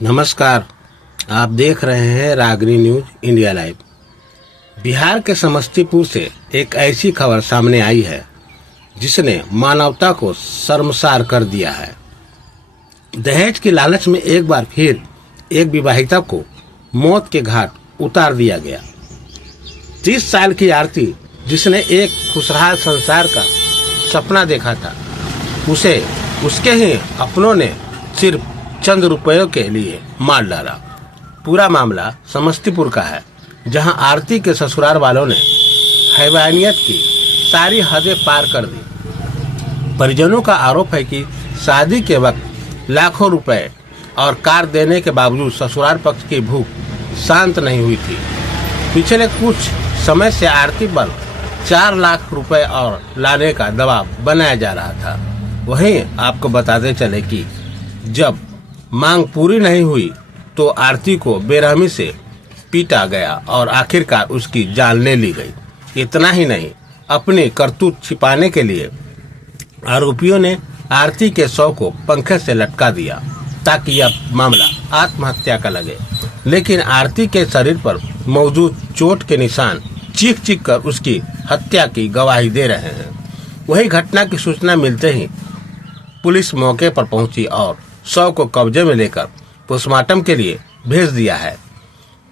नमस्कार, आप देख रहे हैं रागनी न्यूज इंडिया लाइव। बिहार के समस्तीपुर से एक ऐसी खबर सामने आई है जिसने मानवता को शर्मसार कर दिया है। दहेज की लालच में एक बार फिर एक विवाहिता को मौत के घाट उतार दिया गया। 30 साल की आरती, जिसने एक खुशहाल संसार का सपना देखा था, उसे उसके ही अपनों ने सिर्फ चंद रुपयों के लिए मार डाला। पूरा मामला समस्तीपुर का है, जहां आरती के ससुराल वालों ने हैवानियत की सारी हदें पार कर दी। परिजनों का आरोप है कि शादी के वक्त लाखों रुपए और कार देने के बावजूद ससुराल पक्ष की भूख शांत नहीं हुई थी। पिछले कुछ समय से आरती पर 4 लाख रुपए और लाने का दबाव बनाया जा रहा था। वहीं आपको बताते चले कि जब मांग पूरी नहीं हुई तो आरती को बेरहमी से पीटा गया और आखिरकार उसकी जान ले ली गई। इतना ही नहीं, अपनी करतूत छिपाने के लिए आरोपियों ने आरती के शव को पंखे से लटका दिया ताकि यह मामला आत्महत्या का लगे। लेकिन आरती के शरीर पर मौजूद चोट के निशान चीख चीख कर उसकी हत्या की गवाही दे रहे हैं। वही घटना की सूचना मिलते ही पुलिस मौके पर पहुंची और शव को कब्जे में लेकर पोस्टमार्टम के लिए भेज दिया है।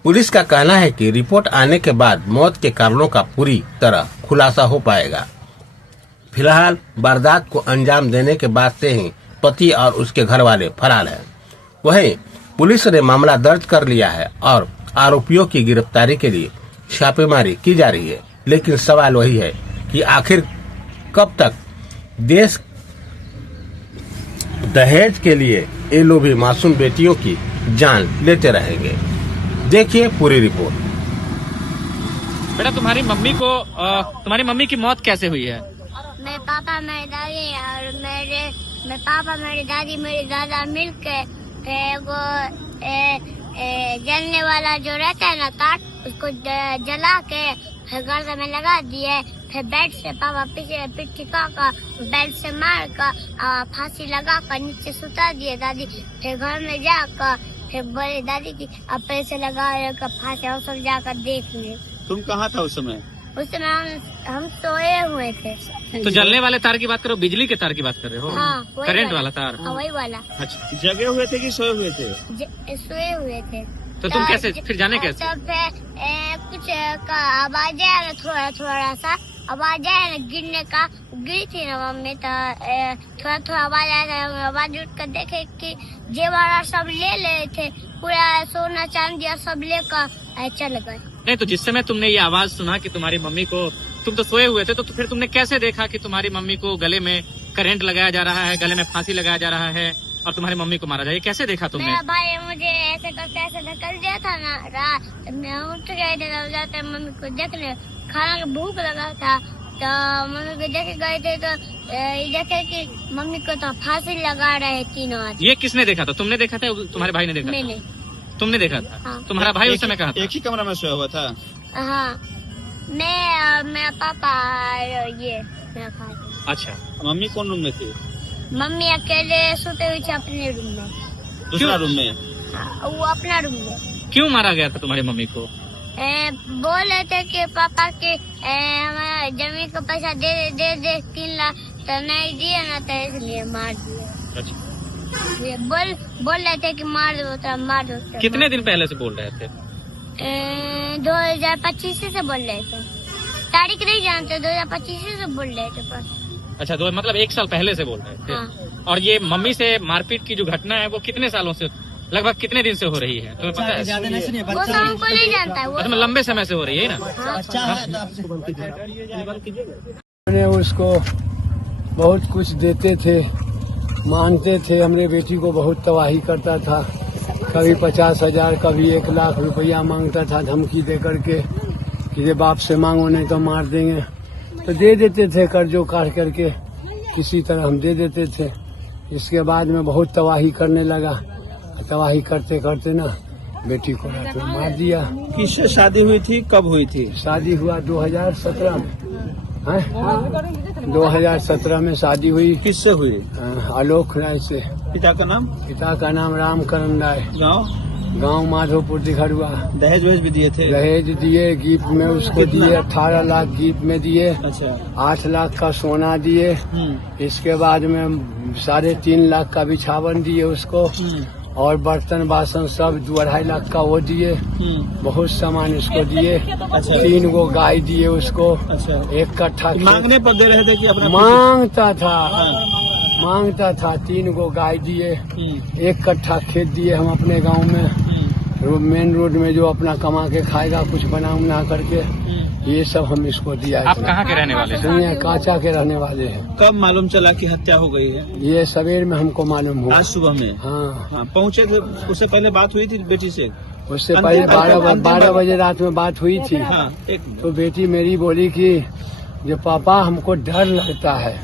पुलिस का कहना है कि रिपोर्ट आने के बाद मौत के कारणों का पूरी तरह खुलासा हो पाएगा। फिलहाल वारदात को अंजाम देने के बाद से ही पति और उसके घर वाले फरार हैं। वहीं पुलिस ने मामला दर्ज कर लिया है और आरोपियों की गिरफ्तारी के लिए छापेमारी की जा रही है। लेकिन सवाल वही है कि आखिर कब तक देश दहेज के लिए ये लोभी मासूम बेटियों की जान लेते रहेंगे। देखिए पूरी रिपोर्ट। बेटा, तुम्हारी मम्मी की मौत कैसे हुई है? मेरे पापा, मेरी दादी और मेरे पापा, मेरी दादी, मेरे दादा मिलके फिर वो जलने वाला जो रहता है ना काट, उसको जला के फिर गर्दन में लगा दिए। फिर बेड से पापा पीछे टिका कर बेड से मार कर फांसी लगा कर नीचे सुता दिए दादी। फिर घर में जाकर फिर बोले दादी की अब पैसे लगा कर फांसी और सब जाकर देख ले। तुम कहाँ था उस समय? उस समय हम सोए हुए थे। तो जलने वाले तार की बात करो, बिजली के तार की बात कर रहे हो? हाँ, करंट वाला तार? हाँ, वही वाला। अच्छा, जगे हुए थे कि सोए हुए थे? सोए हुए थे। तो तुम कैसे फिर जाने कैसे? तब कुछ का आवाज आया ना, थोड़ा सा आवाज आया ना गिरने का। गिरी थी ना मम्मी, तो थोड़ा आवाज आया था। आवाज उठ कर देखे कि जेवर सब ले थे, पूरा सोना चांदी सब लेकर चल गए। नहीं, तो जिस समय तुमने ये आवाज सुना कि तुम्हारी मम्मी को, तुम तो सोए हुए थे, तो फिर तुमने कैसे देखा कि तुम्हारी मम्मी को गले में करंट लगाया जा रहा है, गले में फांसी लगाया जा रहा है और तुम्हारी मम्मी को मारा जाए? कैसे देखा तुमने? मेरा भाई मुझे ऐसे करके ऐसे ढकल दिया था ना रात, मैं उठ गए थे। मम्मी को देखने खाना का भूख लगा था, तो मम्मी को देखे गए थे तो देखे कि मम्मी को तो फांसी लगा रहे तीनों आदमी। ये किसने देखा था? तुमने देखा था? तुम्हारे भाई ने देखा? मैंने। तुमने देखा था? हाँ। तुम्हारा भाई उस समय कहाँ था? एक ही कमरा में सोया हुआ था? हाँ, मैं और मेरा पापा और ये मेरा भाई। अच्छा, मम्मी कौन रूम में थी? मम्मी अकेले सोते हुए थे अपने रूम में। दूसरा रूम में? हाँ, वो अपना रूम में। क्यों मारा गया था तुम्हारी मम्मी को? बोल रहे थे कि पापा के हमारे जमीन का पैसा दे 3 लाख, तो नहीं दिए ना, तो इसलिए मार दिया। अच्छा, ये बोल रहे थे कि मार दो तो मार दो। कितने दिन पहले से बोल रहे थे? 2025 से बोल रहे थे, तारीख नहीं जानते, 2025 से बोल रहे थे बस। अच्छा, मतलब 1 साल पहले से बोल रहे थे। हाँ। और ये मम्मी से मारपीट की जो घटना है वो कितने सालों से, लगभग कितने दिन से हो रही है, तुम्हें पता है? वो तो हमको नहीं जानता है। मतलब लंबे समय से हो रही है ना? मैंने उसको बहुत कुछ देते थे, मानते थे। हमरे बेटी को बहुत तबाही करता था। कभी 50,000, कभी 1 लाख रुपया मांगता था धमकी दे करके कि ये बाप से मांगो नहीं तो मार देंगे। तो दे देते थे, कर्जों काट करके किसी तरह हम दे देते थे। इसके बाद में बहुत तबाही करने लगा। तबाही करते करते ना बेटी को रात में मार दिया। किससे शादी हुई थी, कब हुई थी? शादी हुआ 2017 में। 2017 में शादी हुई। किससे हुई? आलोक राय से। पिता का नाम? पिता का नाम रामकरण राय, गाँव? गांव माधोपुर दिखरुआ। दहेज वहेज भी दिए थे? दहेज दिए, गिफ्ट में उसको कितना? दिए 18 लाख गिफ्ट में दिए, अच्छा। 8 लाख का सोना दिए, इसके बाद में 3.5 लाख का बिछावन दिए उसको, और बर्तन बासन सब 2-2.5 लाख का वो दिए, बहुत सामान इसको दिए। अच्छा। 3 गो गाय दिए उसको, अच्छा। 1 कट्ठा खेत- मांगने पर दे रहे थे कि अपना? मांगता था 3 गो गाय दिए, 1 कट्ठा खेत दिए हम अपने गांव में, मेन रोड में जो अपना कमा के खाएगा कुछ बना उना करके, ये सब हम इसको दिया है। आप कहाँ के रहने वाले हैं? सुनिए, कांचा के रहने वाले हैं। कब मालूम चला कि हत्या हो गई है? ये सवेर में हमको मालूम हुआ। आज सुबह में? हाँ, हाँ, पहुँचे थे, उससे पहले बात हुई थी बेटी से? उससे पहले 12 बजे रात में बात हुई थी। हाँ, एक मिनट। तो बेटी मेरी बोली कि जो पापा हमको डर लगता है,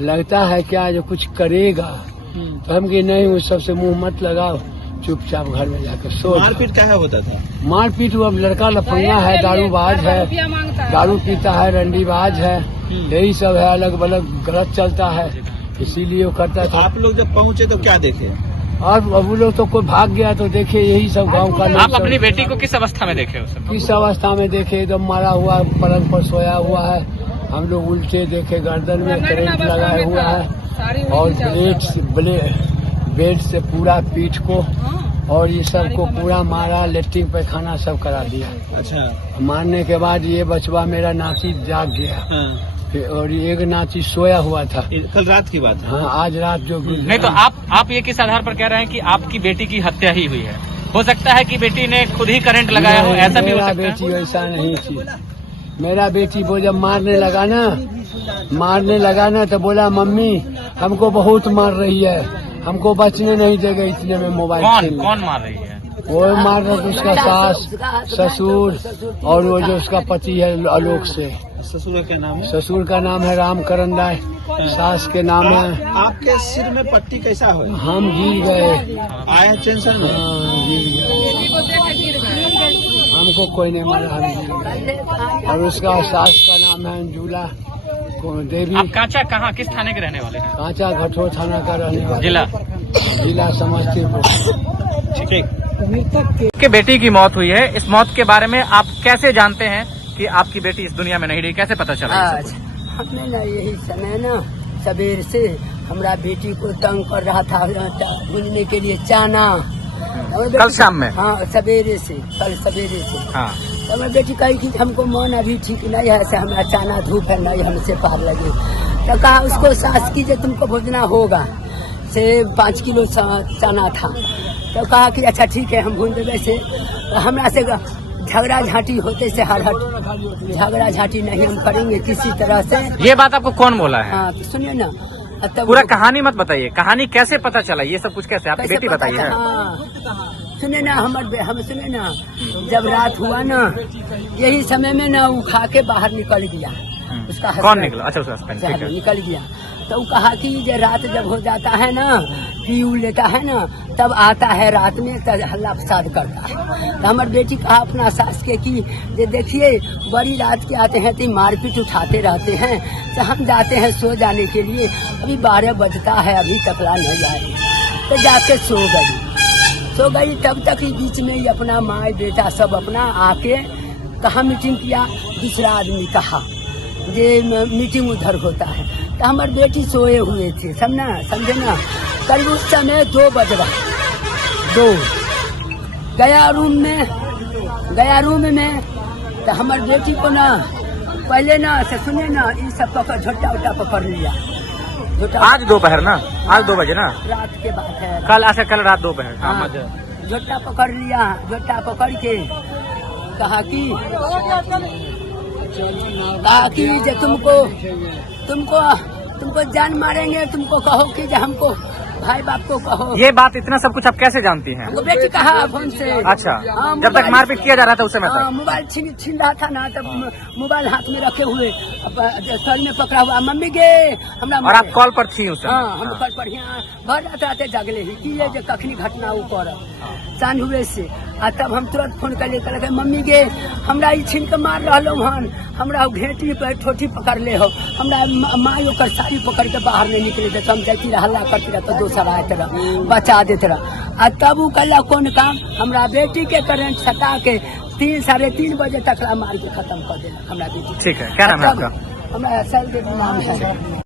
लगता है क्या जो कुछ करेगा, तो हम कि नहीं उस सबसे मुंह मत लगाओ, चुपचाप घर में जाकर सो। मारपीट क्या होता था? मारपीट वो अब लड़का लफंगा है, दारूबाज है, दारू पीता है, रंडीबाज है, यही सब है, अलग अलग गलत चलता है, इसीलिए वो करता था। आप लोग जब पहुँचे तो क्या देखे? और वो लोग तो कोई भाग गया तो देखे यही सब गांव का लोग आप सब। अपनी बेटी को किस अवस्था में देखे उस समय? किस अवस्था में देखे? एकदम मारा हुआ, पलंग पर सोया हुआ है, हम लोग उल्टे देखे, गर्दन में करंट लगाया हुआ है, और बेड से पूरा पीठ को और ये सब को पूरा मारा, लेट्रिन पैखाना सब करा दिया। अच्छा। मारने के बाद ये बचवा मेरा नाती जाग गया, हाँ। और ये एक नाती सोया हुआ था। कल रात की बात है? हाँ, आज रात जो नहीं तो आप ये किस आधार पर कह रहे हैं कि आपकी बेटी की हत्या ही हुई है? हो सकता है कि बेटी ने खुद ही करंट लगाया हो, ऐसा भी हो मेरा सकता है? बेटी वैसा नहीं थी। मेरा बेटी वो जब मारने लगा ना तो बोला मम्मी हमको बहुत मार रही है, हमको बचने नहीं देगा, इतने में मोबाइल कौन मार रही है? वो मार रहा था उसका सास, ससुर, और वो जो उसका पति है आलोक से। ससुर का क्या नाम है? ससुर का नाम है रामकरण राय, सास के नाम है। आपके सिर में पट्टी कैसा हो? हम गिर गए। आया टेंशन में? हाँ, गिर गए। हमको कोई नहीं मारा, हम गिर गए। और उसका सास का नाम है अंजुला देवी। आप कांचा कहाँ, किस थाने के रहने वाले हैं? कांचा घटो थाना का रहने वाला, जिला समस्तीपुर। ठीक। कि बेटी की मौत हुई है, इस मौत के बारे में आप कैसे जानते हैं कि आपकी बेटी इस दुनिया में नहीं रही? कैसे पता चला? आज हमने ना यही समय ना सवेर से हमरा बेटी को तंग कर रहा था भूनने के लिए चाना। कल शाम में? हाँ, सवेरे से, कल सवेरे से। हाँ। तो मेरी बेटी कही कि हमको मन अभी ठीक नहीं है, ऐसे हमारा चाना धूप है नहीं, हमसे पार लगे। तो कहा उसको सास की जो तुमको भोजना होगा से 5 किलो चाना था। तो कहा कि अच्छा ठीक है हम भून देवे से, तो हमरा से झगड़ा झांटी होते से हरहट, झगड़ा झांटी नहीं हम करेंगे किसी तरह से। ये बात आपको कौन बोला है? हाँ, तो सुनिए ना, तब पूरा कहानी मत बताइए, कहानी कैसे पता चला, ये सब कुछ कैसे? आपकी बेटी बताइए। हाँ, सुने ना हम सुने ना, जब रात हुआ ना यही समय में ना वो खा के बाहर निकल गया। उसका कौन निकला? अच्छा, उसका हस्बैंड, ठीक है। निकल गया। तो वो कहा कि जब रात जब हो जाता है ना, पी लेता है ना, तब आता है रात में तब हल्ला फसाद करता है। तो हमारी बेटी कहा अपना सास के कि ये देखिए बड़ी रात के आते हैं तो मारपीट उठाते रहते हैं, तो हम जाते हैं सो जाने के लिए, अभी 12 बजता है अभी तकला नहीं आ रही। तो जाके सो गई। तब तक ही बीच में ही अपना माँ बेटा सब अपना आके कहा मीटिंग किया, दूसरा आदमी कहा ये मीटिंग उधर होता है। तो हमारी बेटी सोए हुए थे, समझे ना, करीब उस समय 2 बजवा 2 गया रूम में। तो हमारी बेटी को ना पहले ना से सुने ना ये सब पकड़ झोटा उटा पकड़ लिया। आज दोपहर ना, आज 2 बजे ना, रात के बाद है कल रात दोपहर। हाँ, झोटा पकड़ लिया। झोटा पकड़ के कहा कि जो तुमको जान मारेंगे, तुमको कहो कि जो हमको भाई बाप को कहो। ये बात इतना सब कुछ आप कैसे जानती हैं? हमको बेटी कहा फोन से। अच्छा, हाँ, जब तक मारपीट किया जा रहा था उस समय तक? मोबाइल छीन रहा था ना, तब मोबाइल हाथ में रखे हुए सर में पकड़ा हुआ, मम्मी गे हमरा। और आप कॉल पर थी उस समय? हाँ, हम कॉल पर घर रहते जागले ही कि ये जो कखनी घटना ऊपर चांद हुए से। आ तब हम तुरंत फोन कर ले, मम्मी गे हमरा ई छीन के मार रहा हन, हमरा घेटी पे ठोठी पकड़ ले हो, हमरा माँ ओकर साड़ी पकड़ के बाहर नहीं निकले दे, हम जाती हल्ला करती रहा तो दोस्त सरायत रह बचा देते रह। आ तब उ कल कौन काम हमरा बेटी के करंट सटा के 3-3:30 बजे तक मार के खत्म कर देना हमरा बेटी। ठीक है, क्या नाम है आपका? हमरा सर के नाम है।